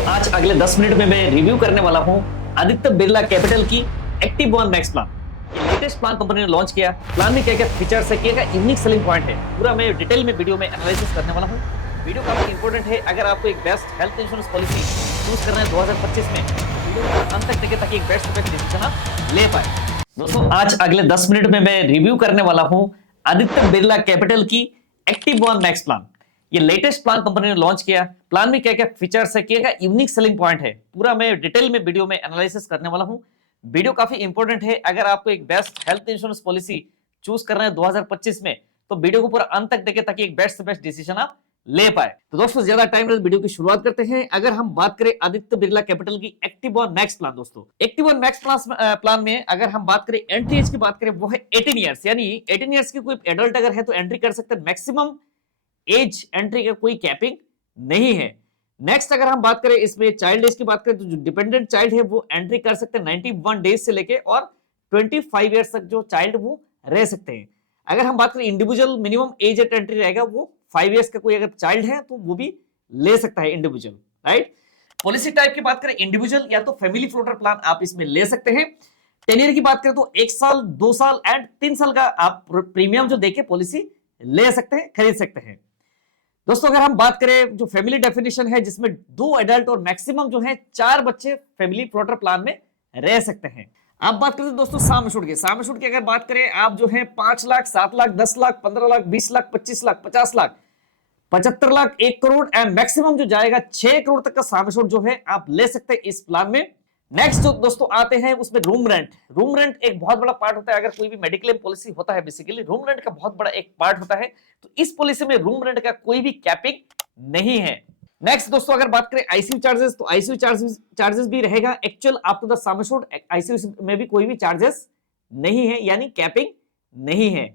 आज अगले 10 मिनट में मैं रिव्यू करने वाला हूं आदित्य बिरला कैपिटल की एक्टिव वन मैक्स प्लान। ये लेटेस्ट प्लान कंपनी ने लॉन्च किया। प्लान में क्या-क्या फीचर्स है, क्या-क्या यूनिक सेलिंग पॉइंट है, पूरा मैं डिटेल में वीडियो में एनालिसिस करने वाला हूं। वीडियो काफी इंपॉर्टेंट है। अगर आपको एक best health insurance policy choose करना है 2025 में, वीडियो को अंत तक देखें ताकि एक बेस्ट डिसीजन आप ले पाए। दोस्तों, आज अगले 10 मिनट में मैं रिव्यू करने वाला हूं आदित्य बिरला कैपिटल की एक्टिव वन मैक्स प्लान। ये लेटेस्ट प्लान कंपनी ने लॉन्च किया। प्लान में क्या क्या फीचर्स है, क्या क्या यूनिक सेलिंग पॉइंट है, पूरा मैं डिटेल में वीडियो में एनालिसिस करने वाला हूं। वीडियो काफी इंपॉर्टेंट है। अगर आपको एक best health insurance policy choose करना है 2025 में, तो वीडियो को पूरा अंत तक देखें ताकि एक बेस्ट से बेस्ट डिसीजन आप ले पाए। तो दोस्तों, ज्यादा टाइम वीडियो की शुरुआत करते हैं। अगर हम बात करें आदित्य बिरला कैपिटल की एक्टिव वन मैक्स प्लान, दोस्तों एक्टिव वन मैक्स प्लान में अगर हम बात करें एंट्री एज की बात करें, वो है 18 ईयर्स। यानी 18 ईयर्स की कोई एडल्ट अगर है तो एंट्री कर सकते हैं। मैक्सिमम एज एंट्री का कोई कैपिंग नहीं है। नेक्स्ट अगर हम बात करें इसमें चाइल्ड एज की बात करें, तो जो डिपेंडेंट चाइल्ड है वो एंट्री कर सकते हैं 91 डेज से लेके और 25 ईयर्स तक जो चाइल्ड वो रह सकते हैं। अगर हम बात करें individual, minimum age eight entry रहेगा वो 5 ईयर्स का कोई अगर चाइल्ड है तो वो भी ले सकता है इंडिविजुअल, राइट। पॉलिसी टाइप की बात करें, इंडिविजुअल या तो फैमिली फ्लोटर प्लान आप इसमें ले सकते हैं। टेन्योर की बात करें तो 1 साल, 2 साल एंड 3 साल का आप प्रीमियम जो देके पॉलिसी ले सकते हैं, खरीद सकते हैं। दोस्तों, अगर हम बात करें जो फैमिली डेफिनेशन है, जिसमें 2 एडल्ट और मैक्सिमम जो है 4 बच्चे फैमिली फ्लोटर प्लान में रह सकते हैं। आप बात करते हैं दोस्तों साम एश्योर्ड की। साम एश्योर्ड की अगर बात करें, आप जो है 5 लाख, 7 लाख, 10 लाख, 15 लाख, 20 लाख, 25 लाख, 50 लाख, 75 लाख, 1 करोड़ एंड मैक्सिमम जो जाएगा 6 करोड़ तक का साम एश्योर्ड जो है आप ले सकते हैं इस प्लान में। नेक्स्ट जो दोस्तों आते हैं उसमें रूम रेंट। रूम रेंट एक बहुत बड़ा पार्ट होता है। अगर कोई भी मेडिक्लेम पॉलिसी होता है, बेसिकली रूम रेंट का बहुत बड़ा एक पार्ट होता है। तो इस पॉलिसी में रूम रेंट का कोई भी कैपिंग नहीं है। नेक्स्ट दोस्तों अगर बात करें आईसीयू चार्जेस, तो आईसीयू चार्जेस भी रहेगा actual up to the sum assured. ICU में भी कोई भी चार्जेस नहीं है, यानी कैपिंग नहीं है।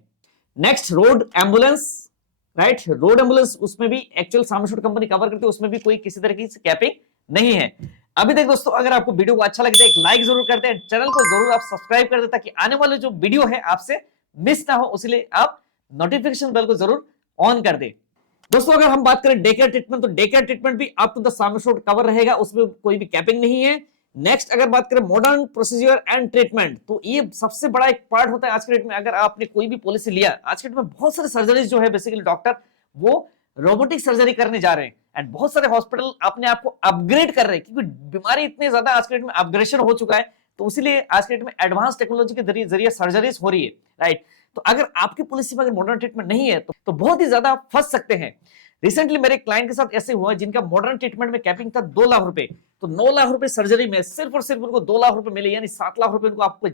Next road ambulance, right. Road ambulance उसमें भी एक्चुअल सम एश्योर्ड कंपनी कवर करती है, उसमें भी कोई किसी तरह की कैपिंग नहीं है। अभी तक दोस्तों, अगर आपको वीडियो को अच्छा लगे तो एक लाइक जरूर कर दें, चैनल को जरूर आप सब्सक्राइब कर दें ताकि आने वाले जो वीडियो है आपसे मिस ना हो, इसलिए आप नोटिफिकेशन बेल को जरूर ऑन कर दें। दोस्तों, अगर हम बात करें डे केयर ट्रीटमेंट, तो डे केयर ट्रीटमेंट भी up to the sum assured cover रहेगा, उसमें कोई भी कैपिंग नहीं है। नेक्स्ट अगर बात करें मॉडर्न प्रोसीजर एंड ट्रीटमेंट, तो ये सबसे बड़ा एक पार्ट होता है आज के डेट में। अगर आपने कोई भी पॉलिसी लिया, आज के डेट में बहुत सारे सर्जरीज जो है बेसिकली डॉक्टर वो रोबोटिक सर्जरी करने जा रहे हैं एंड बहुत सारे हॉस्पिटल अपने आप को अपग्रेड कर रहे हैं, क्योंकि बीमारी इतनी ज्यादा आज के डेट में अपग्रेडेशन हो चुका है। तो इसीलिए आज के डेट में एडवांस टेक्नोलॉजी के जरिए सर्जरीज हो रही है, राइट। तो अगर आपकी पॉलिसी में अगर मॉडर्न ट्रीटमेंट नहीं है तो बहुत ही ज्यादा फंस सकते हैं। रिसेंटली मेरे क्लाइंट के साथ ऐसे हुआ जिनका मॉडर्न ट्रीटमेंट में कैपिंग था 2 लाख रुपए, तो 9 लाख रुपए सर्जरी में सिर्फ और सिर्फ उनको 2 लाख रुपए मिले, यानी 7 लाख रुपए उनको आपको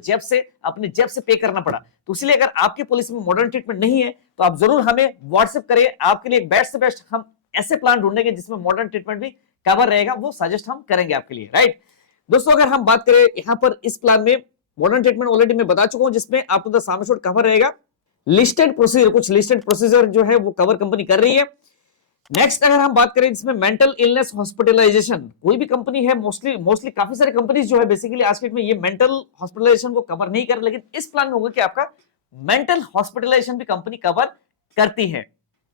अपने जेब से पे करना पड़ा। तो इसलिए अगर आपकी पॉलिसी में मॉडर्न ट्रीटमेंट नहीं है तो आप जरूर हमें व्हाट्सएप करिए। आपके लिए बेस्ट से बेस्ट हम ऐसे प्लान ढूंढेंगे जिसमें मॉडर्न ट्रीटमेंट भी कवर रहेगा, वो सजेस्ट हम करेंगे आपके लिए, राइट। दोस्तों, अगर हम बात करें यहाँ पर इस प्लान में मॉडर्न ट्रीटमेंट ऑलरेडी मैं बता चुका हूं, जिसमें up to the sum assured cover रहेगा। लिस्टेड प्रोसीजर, कुछ लिस्टेड प्रोसीजर जो है वो कवर कंपनी कर रही है। नेक्स्ट अगर हम बात करें जिसमें मेंटल इलनेस हॉस्पिटलाइजेशन, कोई भी कंपनी है, मोस्टली काफी सारे कंपनीज जो है बेसिकली आज के डेट में ये मेंटल हॉस्पिटलाइजेशन को कवर नहीं कर रहे, लेकिन इस प्लान में होगा कि आपका मेंटल हॉस्पिटलाइजेशन भी कंपनी कवर करती है।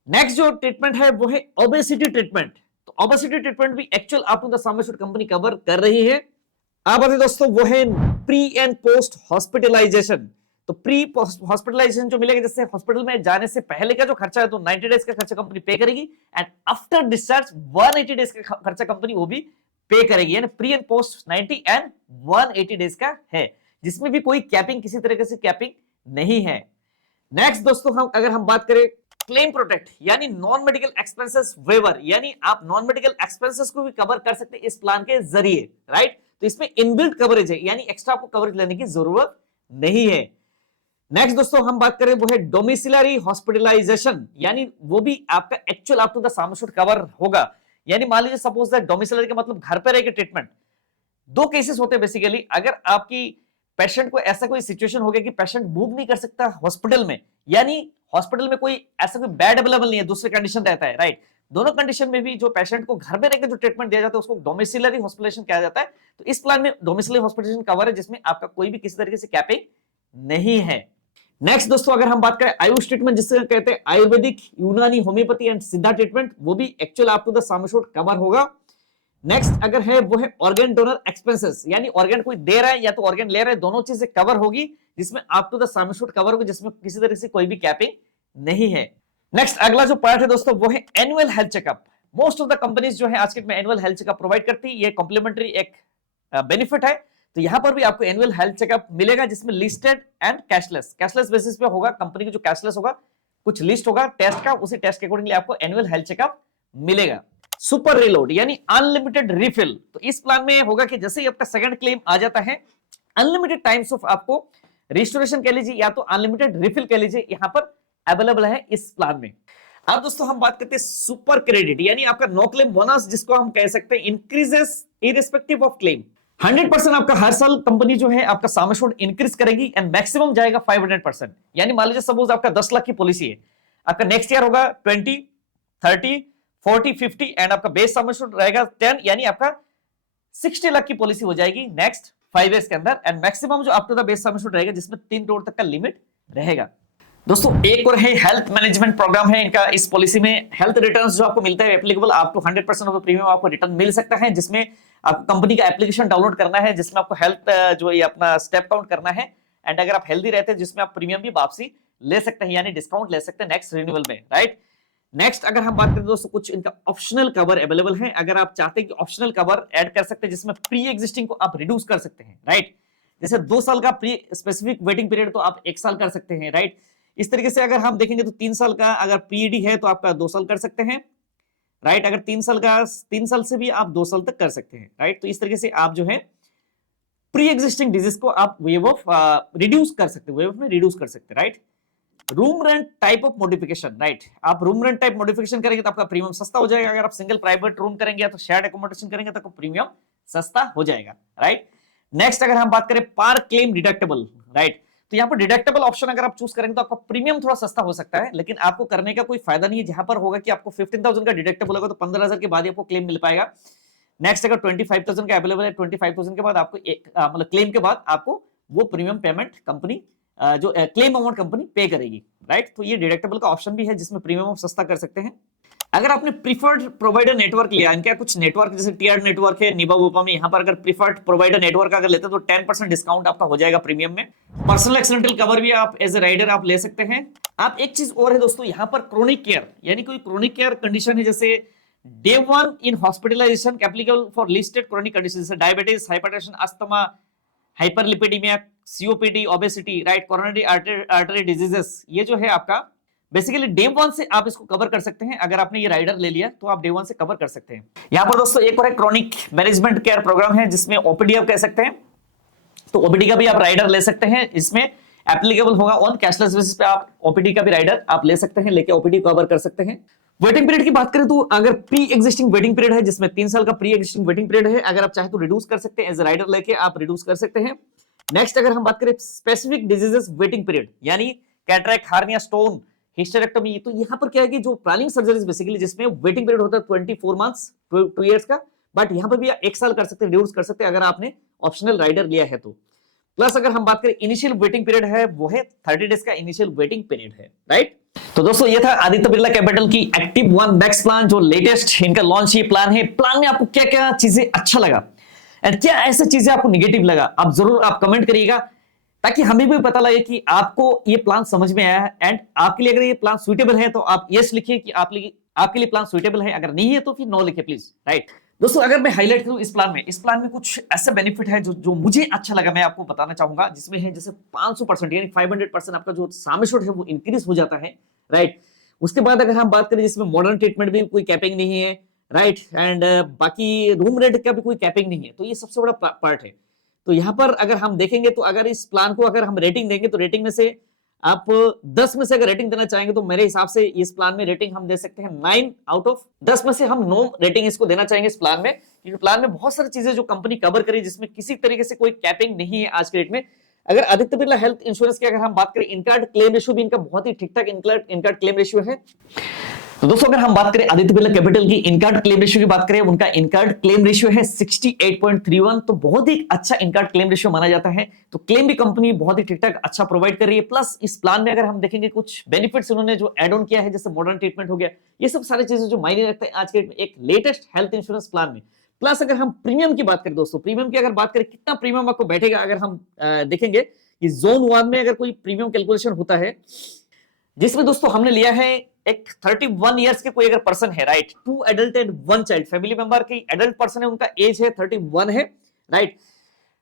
नेक्स्ट जो ट्रीटमेंट है वो है ओबेसिटी ट्रीटमेंट। तो ओबेसिटी ट्रीटमेंट भी actual up to the sum assured company cover कर रही है। अब आते दोस्तों वो है प्री एंड पोस्ट हॉस्पिटलाइजेशन। तो प्री हॉस्पिटलाइजेशन जो मिलेगा, जैसे हॉस्पिटल में जाने से पहले का जो खर्चा है तो 90 डेज का खर्चा कंपनी पे करेगी एंड आफ्टर डिस्चार्ज 180 डेज का खर्चा कंपनी वो भी पे करेगी, यानी pre and post 90 and 180 days का है, जिसमें भी कोई कैपिंग, किसी तरीके से कैपिंग नहीं है। नेक्स्ट दोस्तों, अगर हम बात करें क्लेम प्रोटेक्ट, यानी नॉन मेडिकल एक्सपेंसेस वेवर, यानी आप नॉन मेडिकल एक्सपेंसेस को भी कवर कर सकते हैं इस प्लान के जरिए, राइट। तो इसमें इनबिल्ट कवरेज है, यानी एक्स्ट्रा आपको कवरेज लेने की जरूरत नहीं है। नेक्स्ट दोस्तों हम बात करें वो है डोमिसिलरी हॉस्पिटलाइजेशन, यानी वो भी आपका actual up to the sum assured cover होगा। यानी मान लीजिए सपोज दैट डोमिसिलरी का मतलब घर पे रह के ट्रीटमेंट। 2 केसेस होते हैं बेसिकली। अगर आपकी पेशेंट को ऐसा कोई सिचुएशन हो गया कि पेशेंट मूव नहीं कर सकता हॉस्पिटल में, यानी हॉस्पिटल में कोई ऐसा कोई बेड अवेलेबल नहीं है, दूसरे कंडीशन रहता है, राइट। दोनों कंडीशन में भी जो पेशेंट को घर में रहकर जो ट्रीटमेंट दिया जाता है उसको डोमिसिलरी हॉस्पिटलाइजेशन कहा जाता है। तो इस प्लान में डोमिसिलरी हॉस्पिटलाइजेशन कवर है, जिसमें आपका कोई भी किसी तरीके से कैपिंग नहीं है। नेक्स्ट दोस्तों अगर हम बात करें आयुष ट्रीटमेंट, जिससे कहते हैं आयुर्वेदिक, यूनानी, होम्योपैथी एंड सिद्धा ट्रीटमेंट, वो भी actual up to the sum assured cover होगा। नेक्स्ट अगर है वो है ऑर्गन डोनर एक्सपेंसेस, यानी ऑर्गन कोई दे रहा है या तो ऑर्गन ले रहा है, दोनों चीजें कवर होगी, जिसमें up to the sum assured cover होगी, जिसमें किसी तरह से कोई भी कैपिंग नहीं है। नेक्स्ट अगला जो पार्ट है दोस्तों वो है annual health checkup. Most of the companies जो है आज के डेट में एनुअल हेल्थ चेकअप प्रोवाइड करती है, ये कॉम्प्लीमेंट्री एक बेनिफिट है। तो यहां पर भी आपको एनुअल हेल्थ चेकअप मिलेगा, जिसमें listed and cashless, cashless basis पे होगा, कंपनी की जो कैशलेस होगा, कुछ लिस्ट होगा टेस्ट का, उसी टेस्ट के अकॉर्डिंगली आपको एनुअल हेल्थ चेकअप मिलेगा। सुपर रिलोड यानी अनलिमिटेड रिफिल, तो इस प्लान में होगा कि जैसे ही आपका सेकंड क्लेम आ जाता है, अनलिमिटेड टाइम्स ऑफ आपको रिस्टोरेशन कह लीजिए या तो अनलिमिटेड रिफिल कह लीजिए, यहां पर अवेलेबल है इस प्लान में। अब दोस्तों हम बात करते हैं सुपर क्रेडिट, यानी आपका नो क्लेम बोनस, जिसको हम कह सकते हैं इंक्रीजेस इररिस्पेक्टिव ऑफ क्लेम। 100% आपका हर साल कंपनी जो है आपका सम एश्योर्ड इंक्रीज करेगी एंड मैक्सिमम जाएगा 500%। यानी मान लीजिए सपोज आपका 10 लाख की पॉलिसी है, आपका नेक्स्ट ईयर होगा 20, 30, 40, 50 एंड आपका बेस सम एश्योर्ड रहेगा 10, यानी आपका 60 लाख की पॉलिसी हो जाएगी नेक्स्ट 5 इयर्स के अंदर, एंड मैक्सिमम जो up to the base sum assured रहेगा, जिसमें 3 करोड़ तक का लिमिट रहेगा। दोस्तों एक और है हेल्थ मैनेजमेंट प्रोग्राम है इनका, इस पॉलिसी में हेल्थ रिटर्न्स जो आपको मिलता है applicable up to 100% of the premium आपको रिटर्न मिल सकता है, जिसमें आपको कंपनी का एप्लीकेशन डाउनलोड करना है, जिसमें आपको हेल्थ जो ये अपना स्टेप काउंट करना है, एंड अगर आप हेल्दी रहते हैं जिसमें आप प्रीमियम भी वापसी ले सकते हैं, यानी डिस्काउंट ले सकते हैं नेक्स्ट रिन्यूअल में, राइट। नेक्स्ट अगर हम बात करें दोस्तों, कुछ इनका ऑप्शनल कवर अवेलेबल है, अगर आप चाहते हैं कि ऑप्शनल कवर ऐड कर सकते हैं, जिसमें प्री एग्जिस्टिंग को आप रिड्यूस कर सकते हैं, राइट। जैसे 2 साल का प्री स्पेसिफिक वेटिंग पीरियड तो आप 1 साल कर सकते हैं, राइट। इस तरीके से अगर हम देखेंगे तो 3 साल का अगर पीईडी है तो आपका 2 साल कर सकते हैं, राइट। अगर 3 साल से भी आप 2 साल तक कर सकते हैं, राइट। तो इस तरीके से आप जो है प्री एग्जिस्टिंग डिजीज को आप वेव ऑफ रिड्यूस कर सकते हैं, वेव ऑफ में रिड्यूस कर सकते हैं, right. Room rent type of modification, right. आप रूम रेंट टाइप मॉडिफिकेशन करेंगे तो आपका प्रीमियम सस्ता हो जाएगा। अगर आप सिंगल प्राइवेट रूम करेंगे या तो शेयर्ड एकोमोडेशन करेंगे तो आपका प्रीमियम सस्ता हो जाएगा, राइट। नेक्स्ट अगर हम बात करें पर क्लेम डिडक्टेबल, राइट, तो यहाँ पर डिडक्टेबल ऑप्शन अगर आप चूज करेंगे तो आपका प्रीमियम थोड़ा सस्ता हो सकता है, लेकिन आपको करने का कोई फायदा नहीं है। जहां पर होगा कि आपको 15,000 का डिडक्टेबल होगा तो 15,000 के बाद ही आपको क्लेम मिल पाएगा। नेक्स्ट अगर 25,000 का अवेलेबल है, 25,000 के बाद आपको एक मतलब क्लेम के बाद आपको वो प्रीमियम पेमेंट कंपनी जो क्लेम अमाउंट कंपनी पे करेगी, राइट। तो ये डिडक्टेबल का ऑप्शन भी है, जिसमें प्रीमियम आप सस्ता कर सकते हैं। अगर आपने प्रीफर्ड प्रोवाइडर नेटवर्क लिया, इनका कुछ नेटवर्क जैसे टीआर नेटवर्क है, निबा वोपा में, यहाँ पर अगर प्रीफर्ड प्रोवाइडर नेटवर्क अगर लेते हैं तो 10% डिस्काउंट आपका हो जाएगा प्रीमियम में। पर्सनल एक्सीडेंटल कवर भी आप एज ए राइडर आप ले सकते हैं। आप एक चीज और है दोस्तों, यहाँ पर क्रोनिक केयर, यानी कोई क्रोनिक केयर कंडीशन है, जैसे day 1 in hospitalisation applicable for listed chronic condition, जैसे diabetes, hypertension, asthma, hyperlipidaemia, COPD, obesity, right, coronary artery diseases, ये जो है आपका बेसिकली डे 1 से आप इसको कवर कर सकते हैं। अगर आपने ये राइडर ले लिया तो आप डे 1 से कवर कर सकते हैं। यहाँ पर दोस्तों एक और क्रोनिक मैनेजमेंट केयर प्रोग्राम है, जिसमें ओपीडी आप कह सकते हैं, तो ओपीडी का भी आप राइडर ले सकते हैं। इसमें एप्लीकेबल होगा ऑन कैशलेस बेसिस पे, आप ओपीडी का भी राइडर आप ले सकते हैं, लेके ओपीडी कवर कर सकते हैं। वेटिंग पीरियड की बात करें तो अगर प्री एग्जिस्टिंग वेटिंग पीरियड है, जिसमें 3 साल का प्री एग्जिस्टिंग वेटिंग पीरियड है, अगर आप चाहे तो रिड्यूस कर सकते हैं, एज राइडर लेके आप रिड्यूस कर सकते हैं। नेक्स्ट अगर हम बात करें स्पेसिफिक डिजीजेस वेटिंग पीरियड, यानी कैटरैक्ट, हार्निया, स्टोन, हिस्टेरेक्टोमी, तो यहाँ पर क्या है कि जो प्लानिंग सर्जरीज बेसिकली जिसमें वेटिंग पीरियड होता है 24 मंथ्स, 2 इयर्स का, बट यहाँ पर भी 1 साल कर सकते हैं, रिड्यूस कर सकते हैं अगर आपने ऑप्शनल राइडर लिया है तो। प्लस अगर हम बात करें इनिशियल वेटिंग पीरियड है, वो है 30 डेज का इनिशियल वेटिंग पीरियड है, राइट। तो दोस्तों ये था आदित्य बिरला कैपिटल की एक्टिव वन मैक्स प्लान, जो लेटेस्ट इनका लॉन्च ये प्लान है। प्लान में आपको क्या क्या चीजें अच्छा लगा एंड क्या ऐसे चीजें आपको निगेटिव लगा, आप जरूर आप कमेंट करिएगा, ताकि हमें भी पता लगे कि आपको ये प्लान समझ में आया है। एंड आपके लिए अगर ये प्लान सुइटेबल है तो आप यस लिखिए कि आपके लिए प्लान सुइटेबल है, अगर नहीं है तो फिर नो लिखिए प्लीज, राइट। दोस्तों अगर मैं हाईलाइट करूं इस प्लान में कुछ ऐसे बेनिफिट है जो मुझे अच्छा लगा, मैं आपको बताना चाहूंगा, जिसमें है जैसे 500% यानी 500% आपका जो सम एश्योर्ड है वो इंक्रीज हो जाता है, राइट। उसके बाद अगर हम बात करें जिसमें मॉडर्न ट्रीटमेंट भी कोई कैपिंग नहीं है, राइट, एंड बाकी रूम रेंट का भी कोई कैपिंग नहीं है, तो ये सबसे बड़ा पार्ट है। तो यहाँ पर अगर हम देखेंगे तो अगर इस प्लान को अगर हम रेटिंग देंगे तो रेटिंग में से आप 10 में से अगर रेटिंग देना चाहेंगे तो मेरे हिसाब से इस प्लान में रेटिंग हम दे सकते हैं 9 आउट ऑफ 10 में से हम 9 रेटिंग इसको देना चाहेंगे इस प्लान में, क्योंकि प्लान में बहुत सारी चीजें जो कंपनी कवर करी जिसमें किसी तरीके से कोई कैपिंग नहीं है आज के डेट में। अगर आदित्य बिरला हेल्थ इंश्योरेंस की अगर हम बात करें, इनका क्लेम रेशियो भी इनका बहुत ही ठीक ठाक इनका क्लेम रेशियो है। तो दोस्तों अगर हम बात करें आदित्य बिरला कैपिटल की इनकार्ड क्लेम रेशियो की बात करें, उनका इनकार्ड क्लेम रेशियो है 68.31, तो बहुत ही अच्छा इनकार्ड क्लेम रेशियो माना जाता है। तो क्लेम भी कंपनी बहुत ही ठीक ठाक अच्छा प्रोवाइड कर रही है। प्लस इस प्लान में अगर हम देखेंगे कुछ बेनिफिट्स उन्होंने जो एड ऑन किया है, जैसे मॉडर्न ट्रीटमेंट हो गया, ये सब सारी चीजें जो मायने रखते हैं आज के एक लेटेस्ट हेल्थ इंश्योरेंस प्लान में। प्लस अगर हम प्रीमियम की बात करें दोस्तों, प्रीमियम की अगर बात करें कितना प्रीमियम आपको बैठेगा, अगर हम देखेंगे कि जोन 1 में अगर कोई प्रीमियम कैलकुलेशन होता है जिसमें दोस्तों हमने लिया है एक 31 इयर्स के कोई अगर पर्सन है, right, 2 adult and 1 child, family member की एडल्ट पर्सन है, उनका एज है 31 है, राइट।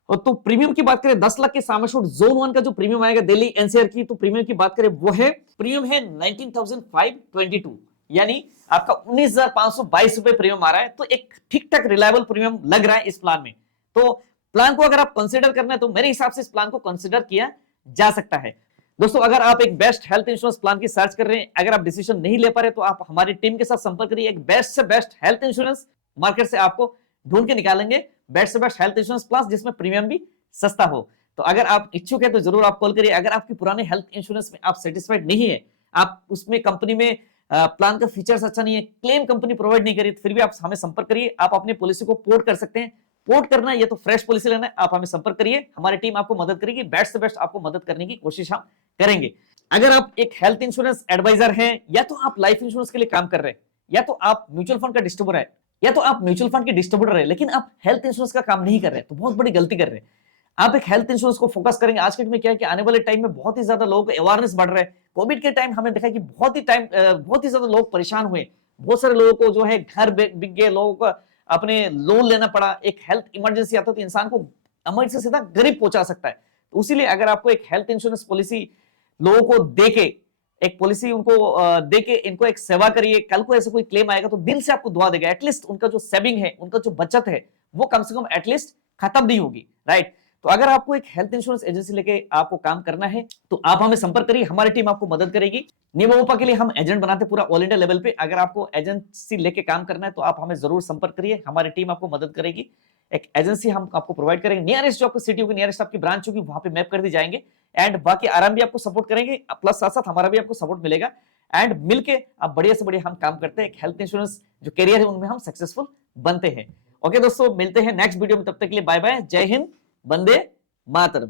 और तो प्रीमियम की बात करें 10 लाख के साम एश्योर्ड जोन 1 का जो प्रीमियम आएगा दिल्ली एनसीआर की, तो प्रीमियम की बात करें वो है, प्रीमियम है 19,522, यानी आपका 19,522 रुपए प्रीमियम आ रहा है। तो एक ठीक ठाक रिलायबल प्रीमियम लग रहा है इस प्लान में। तो प्लान को अगर आप कंसीडर करना है तो मेरे हिसाब से इस प्लान को कंसीडर किया जा सकता है। दोस्तों अगर आप एक बेस्ट हेल्थ इंश्योरेंस प्लान की सर्च कर रहे हैं, अगर आप डिसीजन नहीं ले पा रहे तो आप हमारी टीम के साथ संपर्क करिए। एक बेस्ट से बेस्ट हेल्थ इंश्योरेंस मार्केट से आपको ढूंढ के निकालेंगे, बेस्ट से बेस्ट हेल्थ इंश्योरेंस प्लान जिसमें प्रीमियम भी सस्ता हो। तो अगर आप इच्छुक है तो जरूर आप कॉल करिए। अगर आपकी पुराने हेल्थ इंश्योरेंस में आप सेटिस्फाइड नहीं है, आप उसमें कंपनी में प्लान का फीचर्स अच्छा नहीं है, क्लेम कंपनी प्रोवाइड नहीं करी, फिर भी आप हमें संपर्क करिए। आप अपनी पॉलिसी को पोर्ट कर सकते हैं। पोर्ट करना है या तो फ्रेश पॉलिसी लेना है, आप हमें संपर्क करिए, हमारी टीम आपको मदद करेगी। बेस्ट से बेस्ट आपको मदद करने की कोशिश हम करेंगे। अगर आप एक हेल्थ इंश्योरेंस एडवाइजर हैं, या तो आप लाइफ इंश्योरेंस के लिए काम कर रहे हैं, या तो आप म्यूचुअल फंड का डिस्ट्रीब्यूटर है, या तो आप म्यूचुअल फंड के डिस्ट्रीब्यूटर है, लेकिन आप हेल्थ इंश्योरेंस का काम नहीं कर रहे, तो बहुत बड़ी गलती कर रहे हैं। आप एक हेल्थ इंश्योरेंस को फोकस करेंगे। आज के टाइम में क्या है कि आने वाले टाइम में बहुत ही ज्यादा लोगों को अवेयरनेस बढ़ रहा है। कोविड के टाइम हमने देखा कि बहुत ही ज्यादा लोग परेशान हुए, बहुत सारे लोगों को जो है घर बिक गए, लोगों को अपने लोन लेना पड़ा। एक हेल्थ इमरजेंसी आता है तो इंसान को इमरजेंसी सीधा गरीब पहुंचा सकता है। तो इसीलिए अगर आपको एक हेल्थ इंश्योरेंस पॉलिसी लोगों को देके, एक पॉलिसी उनको देके इनको एक सेवा करिए, कल को ऐसे कोई क्लेम आएगा तो दिल से आपको दुआ देगा। एटलीस्ट उनका जो सेविंग है, उनका जो बचत है, वो कम से कम एटलीस्ट खत्म नहीं होगी, राइट। तो अगर आपको एक हेल्थ इंश्योरेंस एजेंसी लेके आपको काम करना है तो आप हमें संपर्क करिए, हमारी टीम आपको मदद करेगी। निमोपा के लिए हम एजेंट बनाते पूरा ऑल इंडिया लेवल पे। अगर आपको एजेंसी लेके काम करना है तो आप हमें जरूर संपर्क करिए, हमारी टीम आपको मदद करेगी। एक एजेंसी हम आपको प्रोवाइड करेंगे। नियरेस्ट जो आपको सिटी होगी, नियरेस्ट आपकी ब्रांच होगी, वहां पे मैप कर दी जाएंगे। एंड बाकी आराम भी आपको सपोर्ट करेंगे, प्लस साथ साथ हमारा भी आपको सपोर्ट मिलेगा। एंड मिलके आप बढ़िया से बढ़िया हम काम करते हैं। एक हेल्थ इंश्योरेंस जो करियर है उनमें हम सक्सेसफुल बनते हैं। ओके दोस्तों, मिलते हैं नेक्स्ट वीडियो में, तब तक के लिए बाय बाय, जय हिंद, वंदे मातरम।